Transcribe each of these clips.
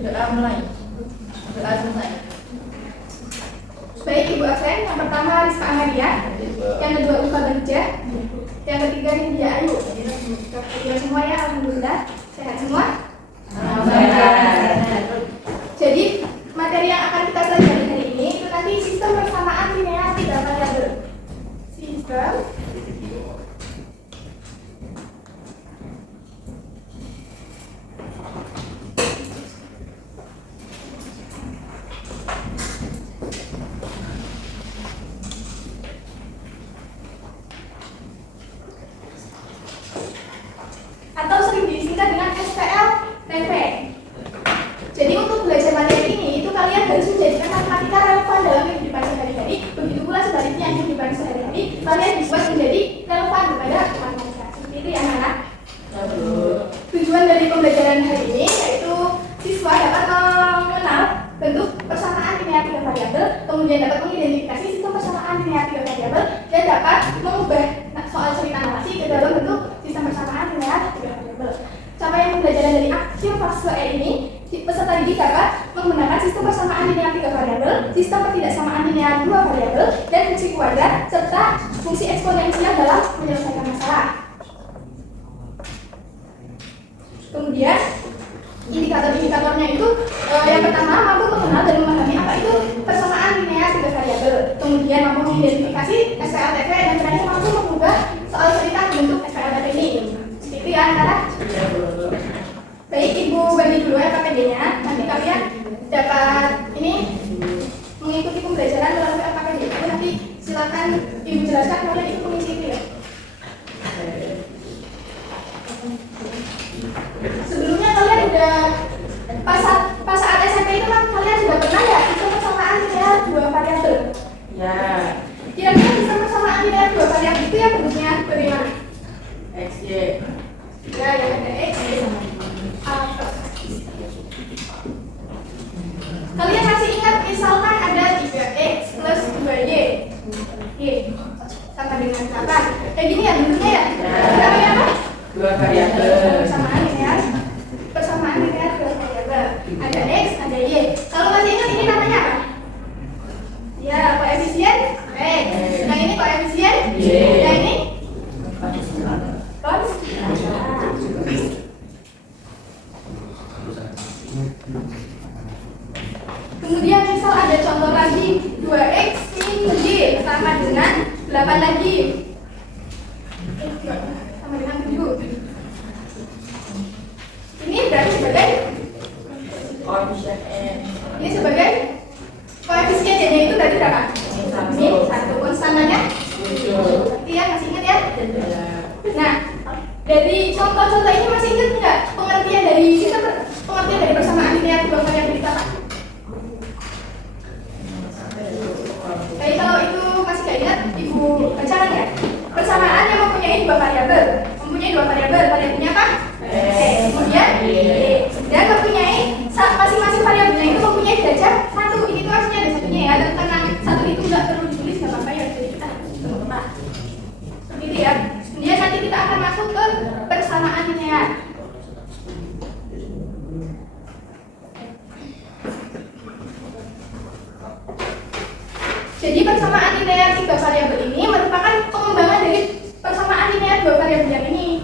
doa mulai. Doa selesai. Baik Ibu absen, yang pertama Rizka Amalia, yang kedua Ufa Bagja, yang ketiga Nindya Ayu. Ya semua ya, alhamdulillah sehat semua. Jadi materi yang akan kita pelajari hari ini itu nanti sistem persamaan linear 3 variabel. Sistem atau sering disingkat dengan SPLTP. Jadi untuk belajar materi ini itu kalian harus menjadikan matematika relevan dalam kehidupan sehari-hari. Begitu pula sebaliknya kehidupan sehari-hari kalian dibuat menjadi relevan kepada matematika. Seperti itu ya anak-anak. Tujuan dari pembelajaran hari ini yaitu siswa dapat mengenal bentuk persamaan linear 3 variabel, kemudian dapat mengidentifikasi sistem persamaan linear 3 variabel dan dapat mengubah soal cerita narasi ke dalam bentuk sistem persamaan linear 3 variabel. Capaian pembelajaran dari akhir fase E ini, peserta didik dapat menggunakan sistem persamaan linear 3 variabel, sistem pertidaksamaan linear 2 variabel, dan fungsi kuadrat serta fungsi eksponensial dalam menyelesaikan masalah. Kemudian indikator-indikatornya itu yang pertama mampu mengenal dan memahami apa itu persamaan linear 3 variabel, kemudian mampu mengidentifikasi SPLTP, dan terakhir mampu mengubah soal cerita bentuk SPLTP ini. Itu ya anak-anak. Baik, Ibu bagi dulu ya KPD-nya. Nanti kalian dapat ini mengikuti pembelajaran melalui KPD itu. Nanti silakan Ibu jelaskan, kemudian Ibu mengisi itu ya. Sebelumnya kalian udah pas saat SMP itu kan kalian sudah pernah ya sistem persamaan linear 2 variabel. Ya. Kira-kira sistem persamaan linear 2 variabel itu ya bentuknya bagaimana? X, Y. Ya, yang ada X, Y sama kalian masih ingat misalkan ada 3X plus 2Y sama dengan 8. Kayak gini ya bentuknya ya? Namanya apa? 2 variabel. Persamaan linear 2 variabel. Ada X, ada Y. Kalau masih ingat ini namanya apa? Ya, koefisien X. Yang ini koefisien Y. Yang ini kemudian misal ada contoh lagi 2X min Y sama dengan 8 lagi sama dengan 7. Ini berarti sebagai Koefisien N. ini sebagai koefisien Y-nya itu berarti berapa? Min 1. Konstantannya 7. Iya, masih ingat ya? Nah, dari contoh-contoh ini masih ingat nggak pengertian dari persamaan linear 2 variabel kita Pak? Jadi kalau itu masih nggak ingat, Ibu bacakan ya. Persamaan yang mempunyai 2 variabel, variabelnya apa? Kemudian dan mempunyai masing-masing variabelnya itu mempunyai derajat 1. Ini tuh artinya ada satunya ya, dan tenang 1 itu nggak perlu ditulis, nggak apa-apa ya, jadi kita teman-teman. Gitu ya. Kemudian nanti kita akan masuk ke persamaan linear. Jadi persamaan linear 3 variabel ini merupakan pengembangan dari persamaan linear 2 variabel yang ini.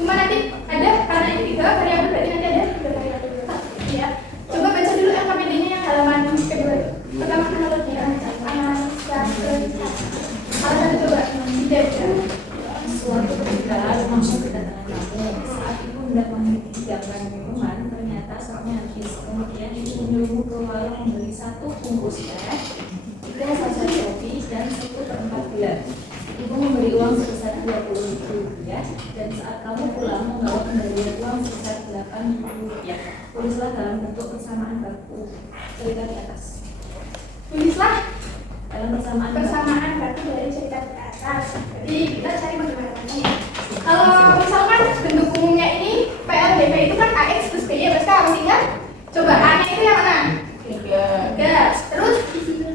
Cuma nanti ada, karena ini 3 variabel berarti nanti ada 3 variabel ya. Coba baca dulu LKPD-nya yang halaman kedua. Pertama analoginya alasan coba tidak. Suatu ketika langsung kedatangan kamu, saat ibu hendak menghidangkan minuman, ternyata stoknya habis. Kemudian ibu menyuruhmu ke warung membeli 1 bungkus teh, 3 saja kopi, dan 1/4 gelas. Ibu memberi uang sebesar 20.000 rupiah, dan saat kamu pulang membawa kembalian uang sebesar 8.000 rupiah. Tulislah dalam bentuk persamaan baku cerita di atas. Tulislah Dalam persamaan baku dari cerita di atas. Jadi kita cari bagaimana caranya. Kalau misalkan bentuk umumnya ini PLDP itu kan AX plus BY plus K, masih ingat? Coba A-nya itu yang mana? 3. Terus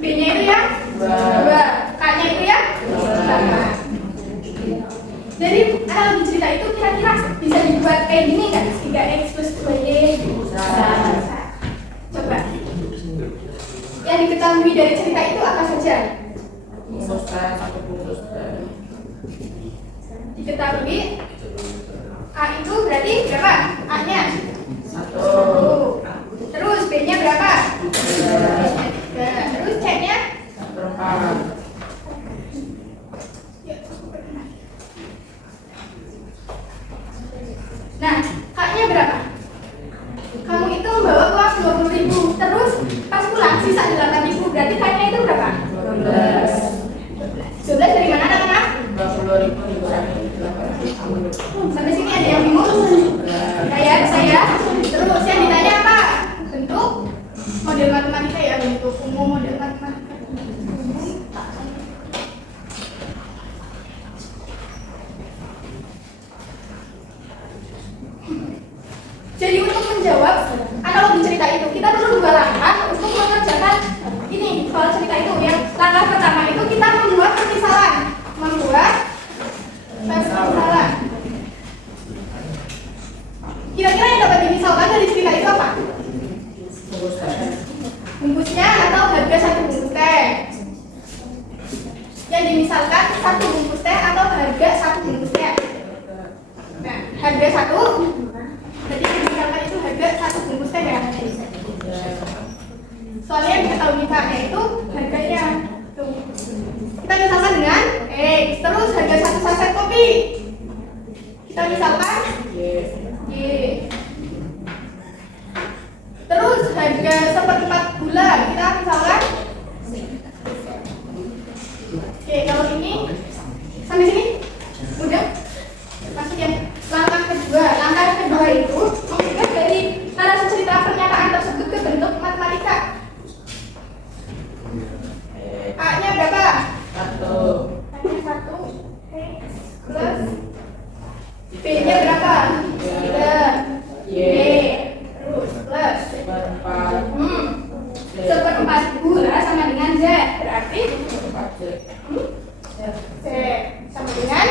B-nya itu yang 2. K-nya itu yang 8. Jadi analogi cerita itu kira-kira bisa dibuat kayak gini nggak? 3X plus 2Y bisa. yang diketahui dari cerita itu apa saja? Bungkus teh, 1 bungkus teh. Diketahui A itu berarti berapa? A-nya 1. 1. Terus B-nya berapa? 3. Terus C-nya 1/4. Nah, K-nya berapa? Kamu itu membawa uang 20.000. Terus pas pulang sisa 8.000. Berarti K-nya itu berapa? 12. 12 dari mana anak-anak? 20.000 dikurangi 8.000. Sampai sini ada yang bingung? Saya. Terus yang ditanya apa? Bentuk model matematika ya, bentuk umum model matematika. Jadi untuk menjawab analogi cerita itu kita perlu 2 langkah untuk mengerjakan ini soal cerita itu. Yang langkah pertama itu kita membuat permisalan. Kira-kira yang dapat dimisalkan dari cerita itu apa? Bungkus teh. Bungkusnya atau harga 1 bungkus teh? Yang dimisalkan 1 bungkus teh atau harga 1 bungkus teh? Nah, harga 1 berarti yang dimisalkan itu harga 1 bungkus teh ya? Soalnya yang diketahui kita itu harganya tuh. Kita misalkan dengan X, terus harga 1 saset kopi kita misalkan Y. Terus harga 1/4 gula kita misalkan. Oke, kalau ini sampai sini udah masuk yang langkah kedua itu mengubah dari narasi cerita pernyataan tersebut ke bentuk matematika. A-nya berapa? 1. A-nya 1 X plus B-nya berapa? 3 Y terus plus 1/4. 1/4 gula sama dengan Z berarti 1/4 Z sama dengan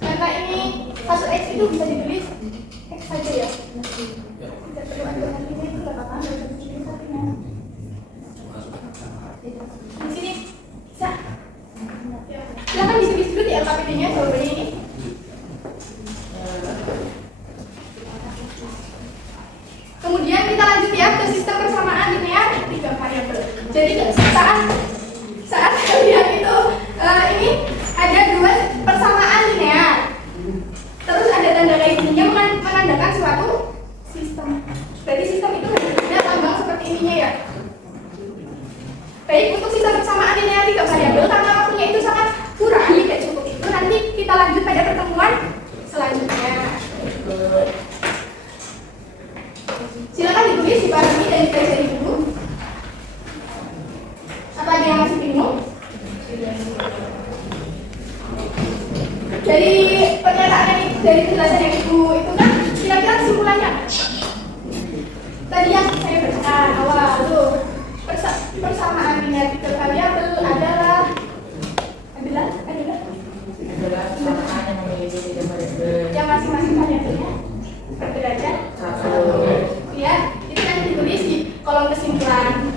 karena ini 1X itu bisa ditulis X saja ya. Tidak perlu ada nantinya itu nggak apa-apa, nggak usah ditulis artinya. Di sini bisa. Silakan ditulis dulu di LKPD-nya jawabannya ini. Kemudian kita lanjut ya ke sistem persamaan linear 3 variabel. Jadi saat kalian itu ini ada 2 persamaan linear. Terus ada tanda kayak gini yang menandakan suatu sistem. Berarti sistem itu ada lambang seperti ininya ya. Baik, untuk sistem persamaan linear 3 variabel karena waktunya itu sangat kurang, tidak cukup itu. Nanti kita lanjut pada pertemuan selanjutnya. Silakan ditulis, dipahami dan dipelajari dulu. Apa ada yang masih bingung? Dari pernyataan yang dari penjelasan yang ibu itu kan kira-kira kesimpulannya tadi yang saya bacakan awal itu persamaan linear 3 variabel adalah persamaan yang memiliki 3 variabel. yang masing-masing variabelnya berbeda. 1. Ya, itu nanti ditulis di kolom kesimpulan.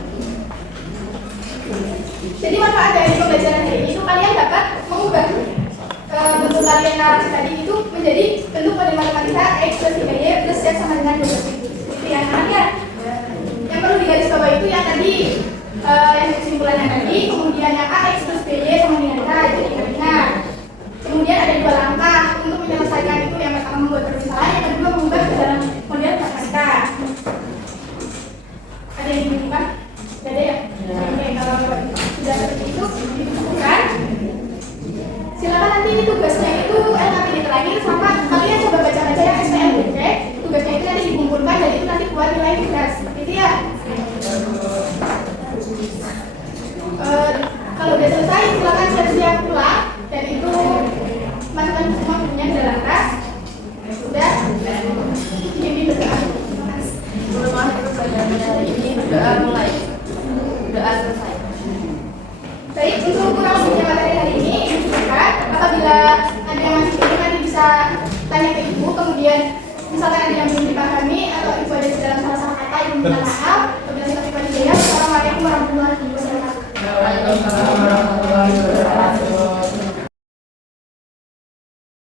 Jadi manfaat dari pembelajaran hari ini itu kalian dapat mengubah bentuk kalian narasi tadi itu menjadi bentuk model matematika X plus 3Y plus Z sama dengan 12. Itu yang anaknya. Yang perlu digarisbawahi itu yang tadi yang kesimpulannya tadi, kemudian yang A X plus BY sama dengan K, jadi ingat. Kemudian ada 2 langkah untuk menyelesaikan itu. Yang pertama membuat permisalan, yang kedua mengubah ke dalam model matematika. Ada yang dibutuhkan? Tidak ada ya? Oke, kalau sudah seperti itu dibutuhkan. Silakan nanti ini tugasnya itu LKPD terakhir sama kalian coba baca-baca yang SPLBK. Tugasnya itu nanti dikumpulkan dan itu nanti buat nilai tugas. Gitu ya? Kalau udah selesai silakan siap-siap pulang dan itu masukkan semua bukunya ke dalam tas. Sudah. Ini berdoa. Belum masuk ke pelajaran hari ini sudah mulai. Sudah selesai. Baik, untuk kurang lebihnya materi hari ini cukupkan. Apabila ada yang masih bingung nanti bisa tanya ke ibu. Kemudian misalkan ada yang belum dipahami atau ibu ada di dalam maaf. Wabillahi taufiq wal hidayah. Wassalamualaikum warahmatullahi wabarakatuh. Waalaikumsalam warahmatullahi wabarakatuh.